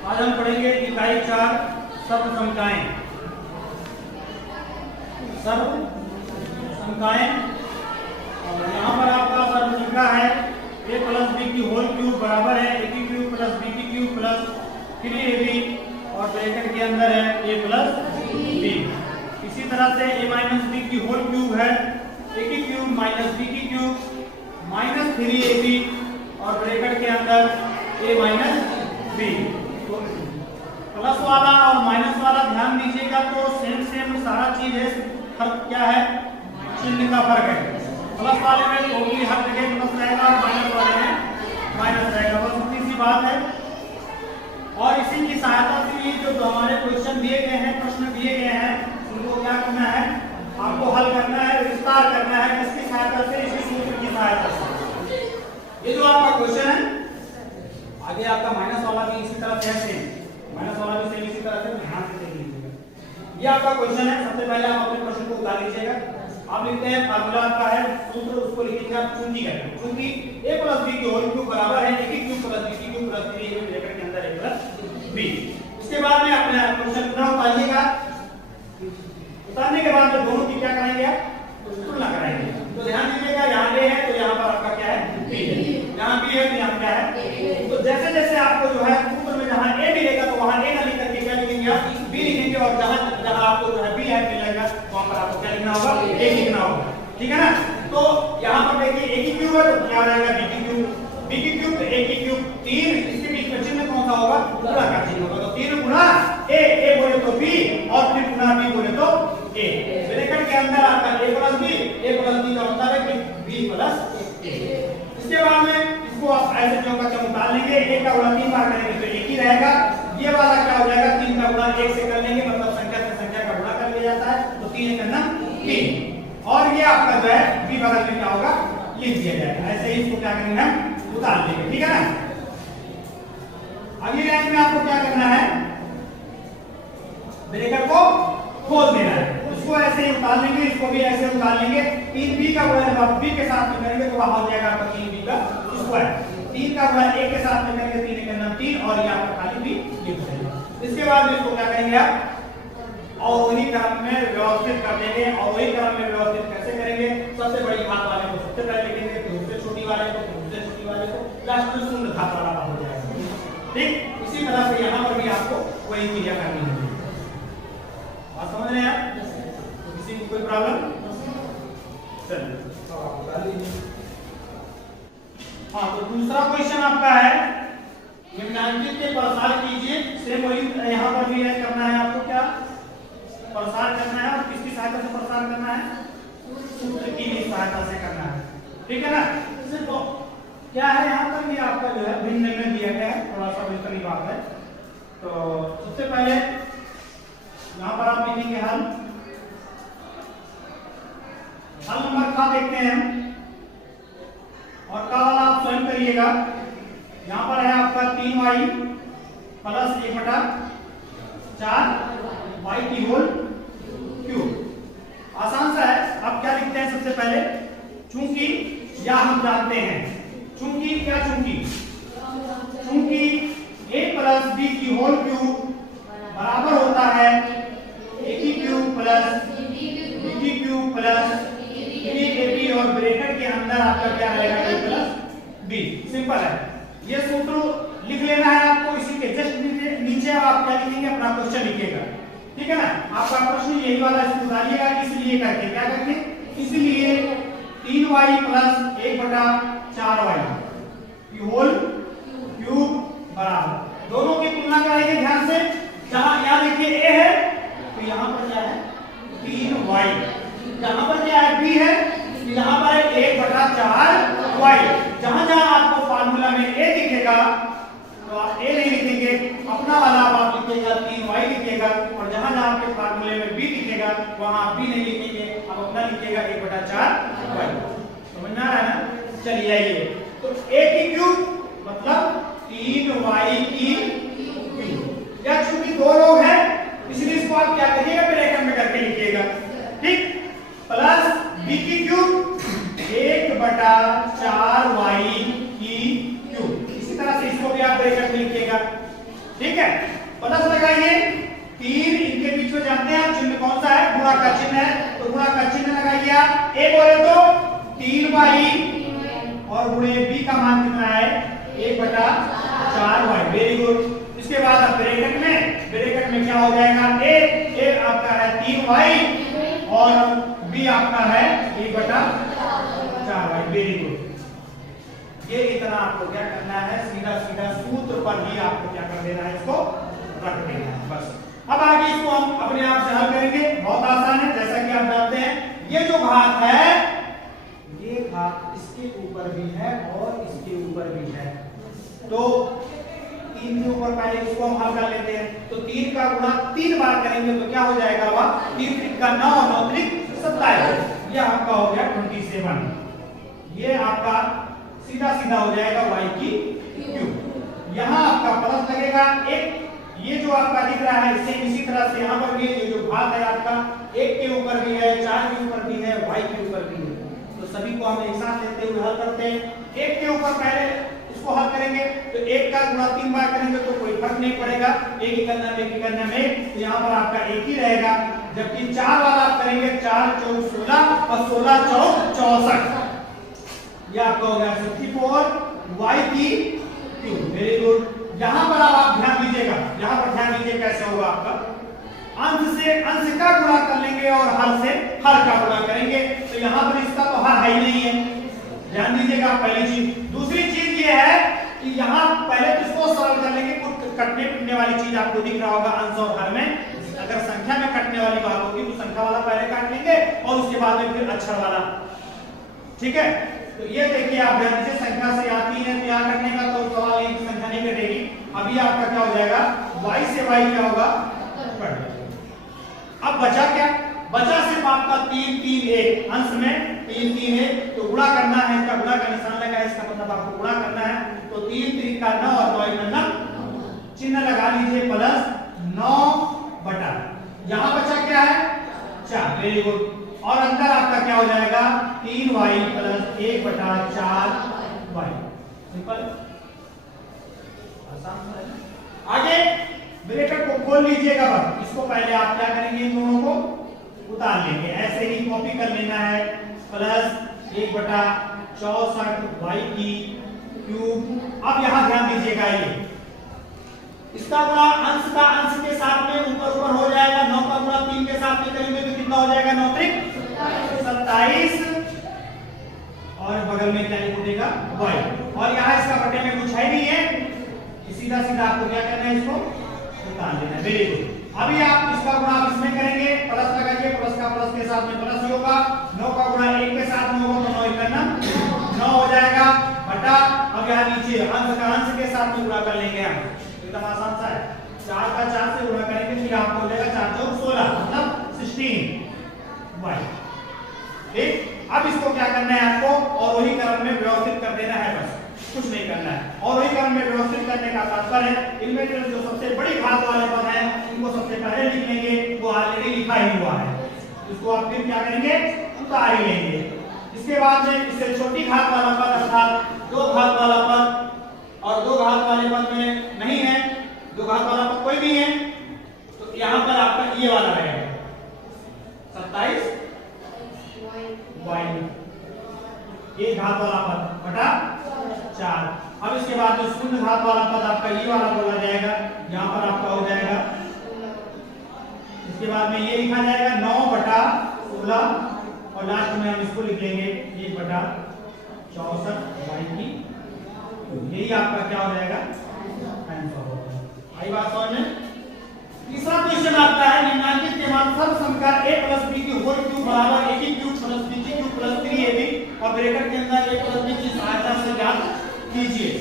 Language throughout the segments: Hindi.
आज हम पढ़ेंगे इकाई 4 सर्व संख्याएं। सर्व संख्याएं और यहाँ पर आपका सर्व संख्या है a प्लस बी की होल क्यूब बराबर है a की क्यूब प्लस b की क्यूब प्लस 3ab और ब्रैकेट के अंदर है a प्लस b। इसी तरह से a माइनस बी की होल क्यूब है a की क्यूब माइनस b की क्यूब माइनस 3ab और ब्रैकेट के अंदर a माइनस b। प्लस वाला और माइनस वाला ध्यान दीजिएगा तो सेम सारा चीज है, फर्क क्या है? चिन्ह का फर्क है। प्लस वाले में टोटली हर जगह प्लस रहेगा और माइनस वाले में माइनस रहेगा, बस इतनी सी बात है। और इसी की सहायता से ये जो हमारे क्वेश्चन दिए गए हैं, प्रश्न दिए गए हैं, उनको क्या करना है? आपको हल करना है, विस्तार करना है। किसकी सहायता से? इसी सूत्र की सहायता से। ये जो आपका क्वेश्चन है, आगे आपका माइनस वाला भी इसी तरह से है, माइनस वाला भी सेम इसी तरह से, ध्यान से देख लीजिएगा। ये आपका क्वेश्चन है। सबसे पहले आप अपने प्रश्न को उतार लीजिएगा। आप लिखते हैं फार्मूला आपका है सूत्र, उसको लिखिएगा आप चूंकि करके, चूंकि a प्लस b की होल क्यूब बराबर है a की क्यूब प्लस b की क्यूब प्लस 3a ब्रैकेट के अंदर a प्लस b। उसके बाद में अपने क्वेश्चन पुनः उतारिएगा। उतारने के बाद में दोनों की क्या करेंगे? आप तुलना कराएंगे। तो ध्यान दीजिएगा, यहाँ a है तो यहाँ पर आपका क्या है? b है। यहाँ b है तो यहाँ क्या है? तो जैसे जैसे आपको जो है सूत्र में जहाँ a मिलेगा तो वहाँ a ना लिख करके क्या लिखेंगे? आप b लिखेंगे और जहाँ जहाँ आपको जो है b है मिलेगा वहाँ पर आपको क्या लिखना होगा? a लिखना होगा। ठीक है ना? तो यहाँ पर देखिए a की क्यूब है तो क्या रहेगा? b की क्यूब, b की क्यूब तो a की क्यूब 3, इसके बीच में चिन्ह कौन सा होगा? गुणा का चिन्ह होगा। तो 3 गुणा a बोले तो b और फिर गुणा b बोले तो a। ब्रैकेट के अंदर आपका a प्लस b का मतलब है कि b प्लस a। इसके बाद में इसको आप ऐसे जो का क्या उतार लेंगे, 1 का गुणा 3 बार करेंगे तो 1 ही रहेगा। ये वाला क्या हो जाएगा? 3 का गुणा 1 से कर लेंगे, मतलब संख्या से संख्या का गुणा कर लिया जाता है, तो 3 करना 3। और ये आपका जो है b बगल में क्या होगा? लिख दिया जाएगा। ऐसे ही इसको क्या करेंगे? हम उतार लेंगे। ठीक है ना? अगली लाइन में आपको क्या करना है? ब्रैकेट को खोल देना है। इसको ऐसे ही उतार लेंगे, इसको भी ऐसे उतार लेंगे। 3b का गुणा जब आप b के साथ में करेंगे तो वहां हो जाएगा आपका 3b का स्क्वायर। 3 का गुणा 1 के साथ में करेंगे 3 का नाम 3 और यहाँ पर खाली b लिख देंगे। इसके बाद इसको क्या करेंगे आप? और वही क्रम में व्यवस्थित कर देंगे। और वही क्रम में व्यवस्थित कैसे करेंगे? सबसे बड़ी घात वाले को सबसे पहले लिखेंगे, फिर उससे छोटी वाले को, फिर उससे छोटी वाले को, लास्ट में शून्य घात वाला हो जाएगा। ठीक इसी तरह से यहाँ पर भी आपको वही क्रिया करनी है। बात समझ रहे हैं आप? तो किसी को कोई प्रॉब्लम? चलिए हाँ, तो दूसरा क्वेश्चन आपका है निम्नांकित के प्रसार कीजिए। सेम वही यहाँ पर भी है, करना है आपको क्या? प्रसार करना है। और किसकी सहायता से प्रसार करना है? सूत्र की सहायता से करना है। ठीक है ना? सिर्फ क्या है यहाँ पर भी आपका जो है भिन्न निर्णय दिया गया है, थोड़ा सा बेहतरीन बात है। तो सबसे पहले यहाँ पर आप लिखेंगे हल नंबर का देखते हैं और का वाला आप स्वयं करिएगा। यहाँ पर है आपका 3y प्लस 1/4 y की होल क्यूब। आसान सा है। अब क्या लिखते हैं? सबसे पहले चूंकि या हम जानते हैं चूंकि क्या? चूंकि a प्लस b की होल क्यूब बराबर होता है a की क्यूब प्लस b की क्यूब प्लस 3ab और ब्रैकेट के अंदर आपका क्या रहेगा? a plus b। सिंपल है। ये सूत्र लिख लेना है आपको। इसी के जस्ट नीचे आप क्या लिखेंगे? अपना क्वेश्चन लिखिएगा। ठीक है ना? आपका प्रश्न यही वाला उतारिएगा। इसलिए करके क्या करेंगे? इसलिए 3y प्लस 1/4y की होल क्यूब बराबर, दोनों की तुलना करेंगे ध्यान से। जहां यहाँ देखिए a है तो यहाँ पर क्या है? 3y। जहां पर क्या है? b है तो यहाँ पर है 1/4y। जहां जहां आपको फार्मूला में a दिखेगा तो आप a नहीं लिखेंगे, अपना वाला आप लिखिएगा 3y लिखिएगा। और जहां जहां आपके फार्मूले में b दिखेगा वहां आप b नहीं लिखेंगे, आप अपना लिखिएगा 1/4y। समझ में आ रहा है ना? चलिए आइए, तो a की क्यूब मतलब 3y की क्यूब। या चूंकि दो लोग हैं इसलिए इसको आप क्या करिएगा? ब्रैकेट में करके लिखिएगा। ठीक, प्लस b की क्यूब 1/4y की क्यूब। इसी तरह से इसको भी आप ब्रैकेट में लिखिएगा। ठीक है, प्लस लगाइए, 3 इनके बीच में जानते हैं चिन्ह कौन सा है, गुणा का चिन्ह है, तो गुणा का चिन्ह लगाइए आप। ए बोले तो 3y और गुणे b का मान कितना है 1/4y। Very good. इसके बाद अब ब्रैकेट में क्या हो जाएगा, ए आपका है 3y और b आपका है 1/4y। Very good. ये इतना आपको क्या करना है, सीधा सीधा सूत्र पर ही आपको क्या कर देना है, इसको रख देना है बस। अब आगे इसको हम अपने आप से हल करेंगे, बहुत आसान है। जैसा कि आप जानते हैं ये जो घात है, ये घात इसके ऊपर भी है और इसके ऊपर भी है, तो 3 के ऊपर पहले इसको हम हल कर लेते हैं। तो 3 का गुणा 3 बार करेंगे तो क्या हो जाएगा, वह 3 3 का 9 और 9 3 27। ये आपका हो गया 27। ये आपका सीधा सीधा हो जाएगा y की क्यूब। यहाँ आपका प्लस लगेगा एक, ये जो आपका दिख रहा है सेम इसी तरह से यहाँ पर भी ये जो घात है आपका 1 के ऊपर भी है, 4 के ऊपर भी है, y के ऊपर भी है, तो सभी को हम एक साथ लेते हुए हल करते हैं। 1 के ऊपर पहले इसको हल करेंगे तो 1 का गुणा 3 बार करेंगे तो कोई फर्क नहीं पड़ेगा, एक ही करना में, तो यहाँ पर आपका एक ही रहेगा। जबकि 4 वाला आप करेंगे 4 4 16 और 16 4 64, ये आपका हो गया 64 y की क्यूब। Very good. यहां पर आप ध्यान दीजिएगा, यहां पर ध्यान दीजिए कैसे होगा आपका, अंश से अंश का गुणा कर लेंगे और हर से हर का गुणा करेंगे, तो यहां पर इसका तो हर है ही नहीं है, ध्यान दीजिएगा पहली चीज। दूसरी चीज ये है कि यहां पहले तो इसको सरल कर लेंगे, कुछ कटने पिटने वाली चीज आपको दिख रहा होगा अंश और हर में, अगर संख्या में कटने वाली बात होगी तो संख्या वाला पहले काट लेंगे और उसके बाद में फिर अक्षर वाला, ठीक है। तो ये देखिए आप ध्यान दीजिए, संख्या से आती है तो यहाँ करने का तो सवाल है कि संख्या नहीं कटेगी। अभी आपका क्या हो जाएगा, y से y क्या होगा, अब बचा क्या, बचा सिर्फ आपका 3 3 1, अंश में 3 3 1, तो गुणा करना है, इसका गुणा का निशान लगा है, इसका मतलब आपको गुणा करना है, तो 3 3 का 9 और 9 का 9, चिन्ह लगा लीजिए प्लस 9 बटा, यहाँ बचा क्या है 4। Very good. और अंदर आपका क्या हो जाएगा 3y प्लस 1/4y। सिंपल, आसान है। आगे ब्रैकेट को खोल लीजिएगा, बस इसको पहले आप क्या करेंगे, इन दोनों को उतार लेंगे, ऐसे ही कॉपी कर लेना है, प्लस 1/64y की क्यूब। अब यहां ध्यान दीजिएगा, ये इसका गुणा अंश का अंश के साथ में ऊपर ऊपर हो जाएगा, 9 का गुणा 3 के साथ में करेंगे तो कितना हो जाएगा 9 3 27, और बगल में क्या लिख देगा y, और यहाँ इसका बटे में कुछ है नहीं है, सीधा सीधा आपको क्या करना है, इसको उतार देना है। Very good. अभी आप इसका गुणा इसमें करेंगे, प्लस लगाइए, प्लस का प्लस के साथ में प्लस ही होगा, 9 का गुणा 1 के साथ में होगा तो 9 करना 9 हो जाएगा बटा, अब यहाँ नीचे अंश का अंश के साथ में गुणा कर लेंगे हम, एकदम आसान सा है, 4 का 4 से गुणा करेंगे फिर आपको हो जाएगा 4 4 16 मतलब 16y। ठीक, अब इसको क्या करना है आपको, और वही क्रम में व्यवस्थित कर देना है, बस कुछ नहीं करना है। और वही क्रम में व्यवस्थित करने का तात्पर्य है, इनमें जो सबसे बड़ी घात वाले पद हैं उनको सबसे पहले लिख लेंगे, वो ऑलरेडी लिखा ही हुआ है, इसको आप फिर क्या करेंगे, उतार ही लेंगे। इसके बाद में इससे छोटी घात वाला पद अर्थात 2 घात वाला पद, और 2 घात वाले पद में नहीं है, 2 घात वाला पद कोई नहीं है, तो यहाँ पर आपका ये वाला रहेगा 27 y, ये घात वाला पद बटा 4। अब इसके बाद जो शून्य घात वाला पद आपका ये वाला बोला जाएगा, यहाँ पर आपका हो जाएगा, इसके बाद में ये लिखा जाएगा 9 बटा 16, और लास्ट में हम इसको लिख लेंगे 1 बटा 64y की, यही आपका क्या हो जाएगा आंसर होगा। आई बात समझ में। तीसरा क्वेश्चन आपका है, निम्नलिखित के मान सब संख्या a प्लस b की होल क्यूब बराबर a की क्यूब प्लस b की क्यूब प्लस 3ab और ब्रैकेट के अंदर a प्लस b की सहायता से ज्ञात कीजिए।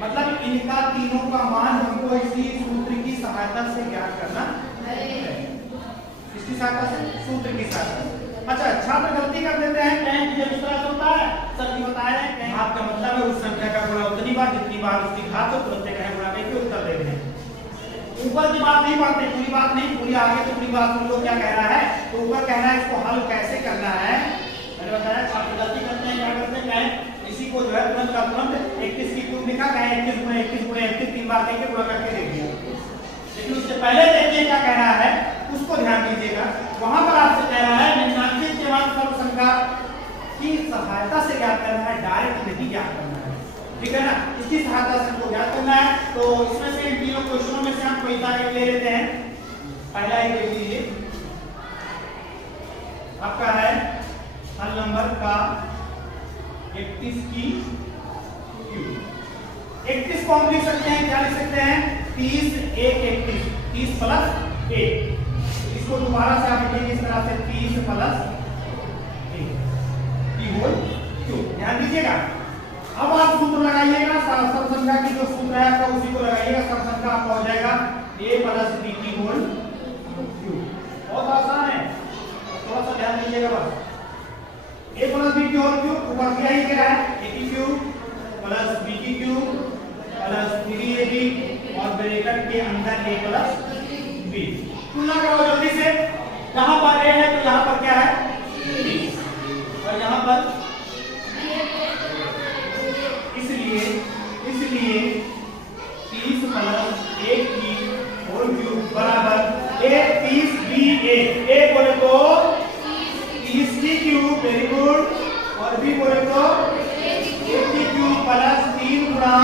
मतलब इनका तीनों का मान हमको इसी सूत्र की सहायता से ज्ञात करना है, इसकी सहायता से, सूत्र की सहायता से। अच्छा, छात्र गलती कर देते हैं, कहीं जब इस तरह होता है सर जी बता रहे हैं, कहीं आपका मतलब है उस संख्या का गुणा उतनी बार जितनी बार उसकी घात हो, तुरंत कहीं गुणा करके उत्तर दे दें। ऊपर की बात नहीं पढ़ते, पूरी बात नहीं, पूरी आगे तो पूरी बात सुन लो क्या कह रहा है। तो ऊपर कह रहा है इसको हल कैसे करना है, मैंने बताया छात्र गलती करते हैं, क्या करते हैं, इसी को जो है तुरंत का तुरंत 21 की क्यूब लिखा, कहे 21 गुणे 21 गुणे 21 3 बार करके गुणा करके दे दिया। ठीक है ना। इसकी सहायता से हमको ज्ञात करना है। तो इसमें से इन तीनों क्वेश्चनों में से हम कोई सा एक ले लेते हैं। पहला एक देख लीजिए, आपका है हल नंबर का 31 की क्यूब। 31 को हम लिख सकते हैं, क्या लिख सकते हैं, 30 1 31, 30 प्लस 1। इसको दोबारा से आप लिखेंगे इस तरह से 30 प्लस 1 की होल क्यूब। ध्यान दीजिएगा। अब आप सूत्र लगाइएगा, सब संख्या की जो सूत्र है आपका उसी को लगाइएगा। सब संख्या आपका हो जाएगा a प्लस b की होल क्यूब। बहुत आसान है, थोड़ा सा ध्यान दीजिएगा बस। a प्लस b की होल क्यूब ऊपर क्या ही क्या है, a की क्यूब प्लस b की क्यूब प्लस 3ab और ब्रैकेट के अंदर a प्लस b। तुलना करो जल्दी से। यहाँ पर a है तो यहाँ पर क्या है b, और यहाँ पर इसलिए 30 प्लस 1 की होल क्यूब बराबर a 30 b a बोले तो 30 की क्यूब, वेरी गुड, और b बोले तो 1 की क्यूब प्लस 3 गुणा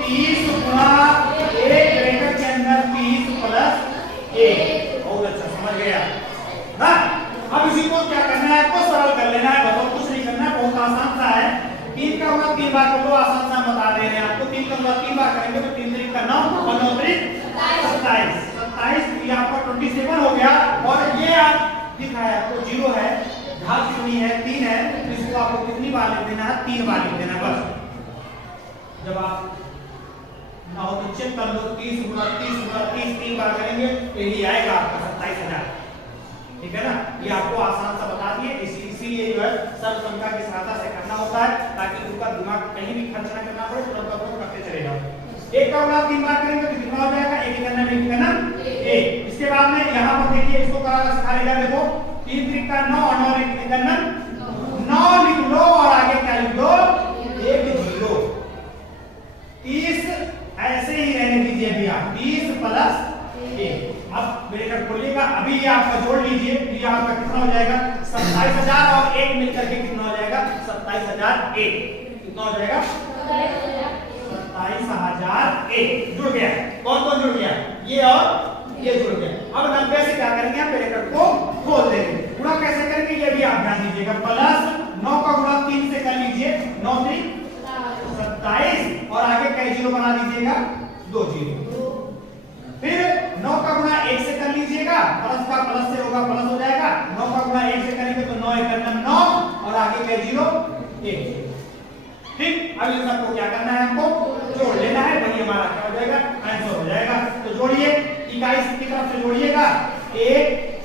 30 गुणा 1 ब्रैकेट के अंदर 30 प्लस 1। बहुत अच्छा, समझ गया ना। अब इसी को क्या करना है, आपको सरल कर लेना है, बहुत कुछ नहीं करना है, बहुत आसान सा है। 3 का गुणा 3 बार कर लो, आसान सा बता दे रहे हैं आपको। 3 का गुणा 3 बार करेंगे तो 3 3 का 9 और 9 3 27, ये आपका 27 हो गया। और ये आप दिखाया आपको 0 है, घात शून्य है, 3 है, तो इसको आपको कितनी बार लिख देना है, 3 बार लिख देना बस। जब आप ना हो तो चेक कर लो, 30 गुणा 30 गुणा 30 3 बार करेंगे तो यही आएगा आपका 27000। ठीक है ना। ये आपको आसान सा बता दिए, इसीलिए जो है सब संख्या की सहायता से करना होता है, ताकि उनका दिमाग कहीं भी खर्च ना करना पड़े, तुरंत करते चले जाओ। 1 का गुणा 3 बार करेंगे तो कितना हो जाएगा, 1 करना 1 करना 1। इसके बाद में यहाँ पर देखिए, इसको कराना सिखा देगा। देखो 3 3 का 9 और 9 1 करना 9 लिख लो, और आगे क्या लिख दो, 1 0। 30 ऐसे ही रहने दीजिए अभी आप, 30 प्लस 1। अब ब्रैकेट खोलिएगा, अभी ये आपका जोड़ लीजिए, ये आपका कितना हो जाएगा 27000 और 1 मिलकर के कितना हो जाएगा 27001। कितना हो जाएगा 27001 जुड़ गया। कौन कौन जुड़ गया, ये और ये जुड़ गया। अब 90 से क्या करेंगे, आप ब्रैकेट को खोल देंगे। गुणा कैसे करेंगे ये भी आप ध्यान दीजिएगा। प्लस 9 का गुणा 3 से कर लीजिए, 9 3 27 और आगे कई जीरो बना दीजिएगा, 2 जीरो। फिर 9 का गुणा 1 से कर लीजिएगा, प्लस का प्लस से होगा प्लस हो जाएगा। 9 का गुणा 1 से करेंगे तो 9 1 9 और आगे क्या 0 1। ठीक, अब इन सबको क्या करना है, हमको जोड़ लेना है, वही हमारा क्या हो जाएगा, आंसर हो जाएगा। तो जोड़िए, इकाई की तरफ से जोड़िएगा, 1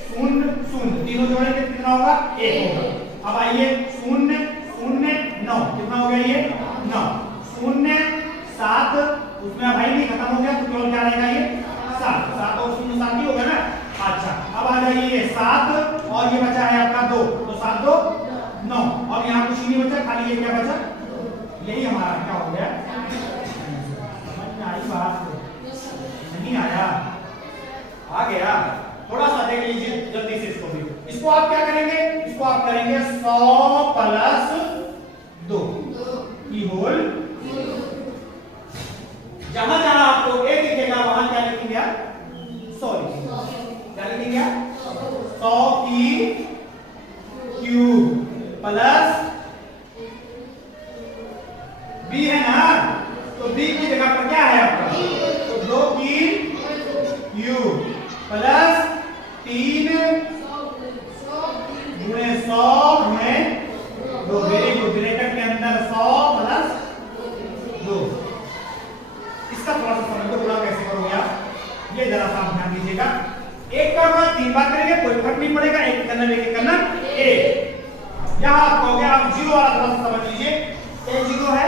0 0 तीनों जोड़ेंगे कितना होगा 1 होगा। अब आइए 0 0 9 कितना हो गया, ये 9 0 7, उसमें भाई नहीं खत्म हो गया तो केवल क्या रहेगा, ये 7 7 और 0 7 ही होगा ना। अच्छा, अब आ जाइए 7 और ये बचा है आपका 2, तो 7 2 9 और यहाँ कुछ नहीं बचा, खाली ये क्या बचा, यही हमारा क्या हो गया। समझ में आई बात, नहीं आया, आ गया। थोड़ा सा देख लीजिए जल्दी से इसको भी। इसको आप क्या करेंगे, इसको आप करेंगे 100 प्लस 2 की होल। जहां जहां आपको ए दिखेगा वहां क्या लिखेंगे आप, 100 लिखेंगे। क्या लिखेंगे, 100 की क्यूब प्लस बी है ना, तो बी की जगह पर क्या है आपका, तो 2 की क्यूब प्लस 3 गुणे 100 गुणे 2। वेरी गुड, ब्रैकेट के अंदर 100 प्लस 2। इसका थोड़ा सा समझ लो, गुणा कैसे करोगे आप, ये जरा सा ध्यान दीजिएगा। 1 का गुणा 3 बार करेंगे, कोई फर्क नहीं पड़ेगा, 1 करना 1 करना 1। यहां आप कहोगे, आप 0 वाला थोड़ा सा समझ लीजिए, 1 0 है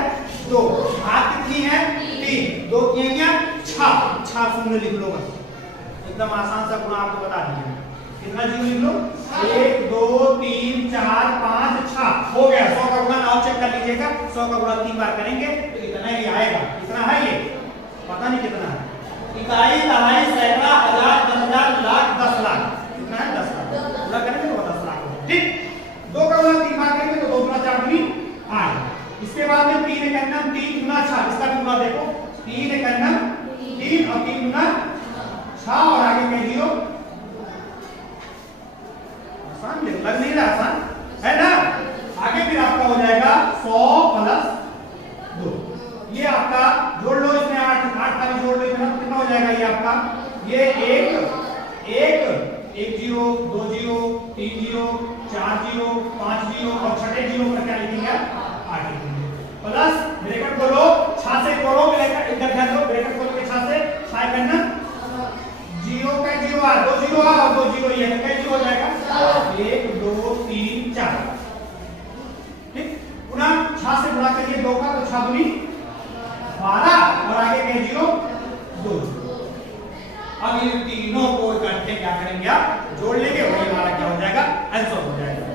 2, हाथ कितनी है 3, 2 किए क्या 6 शून्य लिख लो बस। एकदम आसान सा गुणा आपको बता दिया, कितना 0 लिख लो, 1 2 3 4 5 6 हो गया। 100 का गुणा आओ चेक कर लीजिएगा, 100 का गुणा 3 बार करेंगे तो इतना ही आएगा। कितना है ये पता नहीं कितना है, इकाई दहाई सैकड़ा हजार 10,000 लाख 10 लाख, कितना है 10 लाख। पूरा करेंगे तो 10 लाख। ठीक, 2 का गुणा 3 बार करेंगे तो 2 गुणा 4 भी आएगा। इसके बाद में 3 करना 3 दूंगा, देखो 3 एक अन्ना 3 और 3 गुना 6 और आगे के 0। आसान लग नहीं रहा, आसान है ना। आगे फिर आपका हो जाएगा 100 प्लस 2, ये आपका जोड़ लो, इसमें 8 का भी जोड़ लो, कितना हो जाएगा ये आपका, ये 1 0 2 0 3 0 4 0 5 0 और छठे 0 पर क्या लिखेंगे 8 लिखेंगे, प्लस ब्रैकेट खोलो 6 से खोलो, ब्रैकेट इधर ध्यान दो, ब्रैकेट खोल के 6 से 6 करना 0 का 0 आ 2 0 आ और 2 0 ये क्या 0 हो जाएगा 1 2 3 4, ठीक। गुना 6 से गुणा करिए 2 का, तो 6 दूनी 12 और आगे के 0 2। अब इन तीनों को इकट्ठे क्या करेंगे आप जोड़ लेंगे, वही हमारा क्या हो जाएगा आंसर हो जाएगा।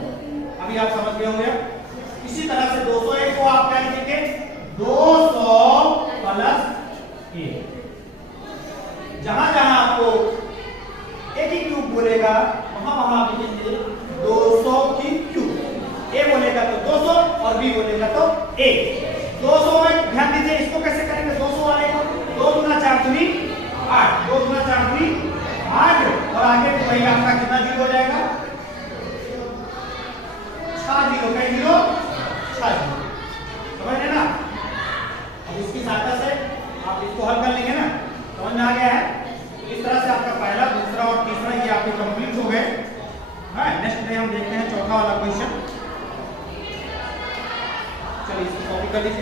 अभी आप समझ गए होंगे। इसी तरह से 201 को आप क्या लिखेंगे 200 प्लस 1, जहां जहां आपको एक ही क्यूब बोलेगा वहां वहां आप लिखेंगे 200 की क्यूब, ए बोलेगा तो 200 और बी बोलेगा तो 1। 200 में ध्यान दीजिए, इसको कैसे करेंगे 200 वाले को 2 गुना 4 दूनी 8, 2 गुना 4 दूनी 8 और आगे वही आपका कितना 0 हो जाएगा 6 0 का 0 6 0, समझ रहे ना। अब इसकी सहायता से आप इसको हल कर लेंगे ना, समझ में आ गया है। इस तरह से आपका पहला दूसरा और तीसरा ये आपके कंप्लीट हो गए। नेक्स्ट डे हम देखते हैं चौथा वाला क्वेश्चन। चलिए इसको कॉपी कर लीजिए।